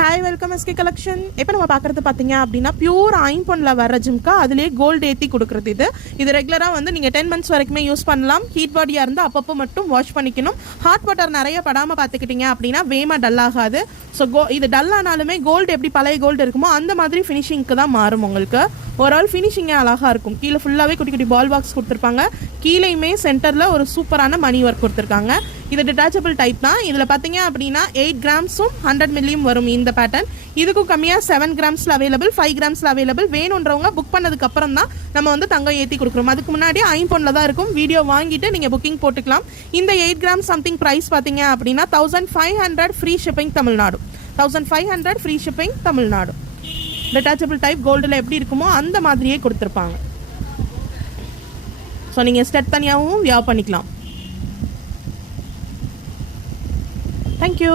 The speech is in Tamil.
Hi welcome SK collection. இப்போ நம்ம பார்க்குறது பார்த்தீங்க அப்படின்னா பியூர் ஐம்பொன்னில் வர ஜிம்கா, அதுலேயே கோல்டு ஏற்றி கொடுக்குறது. இது ரெகுலராக வந்து நீங்கள் 10 months வரைக்குமே யூஸ் பண்ணலாம். ஹீட் பாடியாக இருந்தால் அப்பப்போ மட்டும் வாஷ் பண்ணிக்கணும். ஹாட் வாட்டர் நிறைய படாமல் பார்த்துக்கிட்டிங்க அப்படின்னா வேமா டல் ஆகாது. ஸோ இது டல் ஆனாலுமே கோல்டு எப்படி பழைய கோல்டு இருக்குமோ அந்த மாதிரி ஃபினிஷிங்க்கு தான் மாறும். உங்களுக்கு ஓவரால் ஃபினிஷிங்கே அழகாக இருக்கும். கீழே ஃபுல்லாகவே குட்டி குட்டி பால் பாக்ஸ் கொடுத்துருப்பாங்க. கீழேயுமே சென்டரில் ஒரு சூப்பரான மணி ஒர்க் கொடுத்துருக்காங்க. இது டிட்டாச்சபிள் டைப் தான். இதில் பார்த்தீங்க அப்படின்னா 8 grams-உம் 100 ml வரும் இந்த பேட்டர்ன். இதுக்கும் கம்மியாக 7 grams-ல அவைலபிள், 5 grams-ல அவைலபிள். வேணுன்றவங்க புக் பண்ணதுக்கு அப்புறம் தான் நம்ம வந்து தங்கம் ஏற்றி கொடுக்குறோம். அதுக்கு முன்னாடி ஐம்பொன்னில் தான் இருக்கும். வீடியோ வாங்கிட்டு நீங்கள் புக்கிங் போட்டுக்கலாம். இந்த 8 grams சம்திங் ப்ரைஸ் பார்த்தீங்க அப்படின்னா 1500 free shipping Tamil Nadu. 1500 free shipping Tamil Nadu. Detachable type கோல்டில் எப்படி இருக்குமோ அந்த மாதிரியே கொடுத்துருப்பாங்க. ஸோ நீங்கள் ஸ்டெட் தனியாகவும் வியா பண்ணிக்கலாம். Thank you.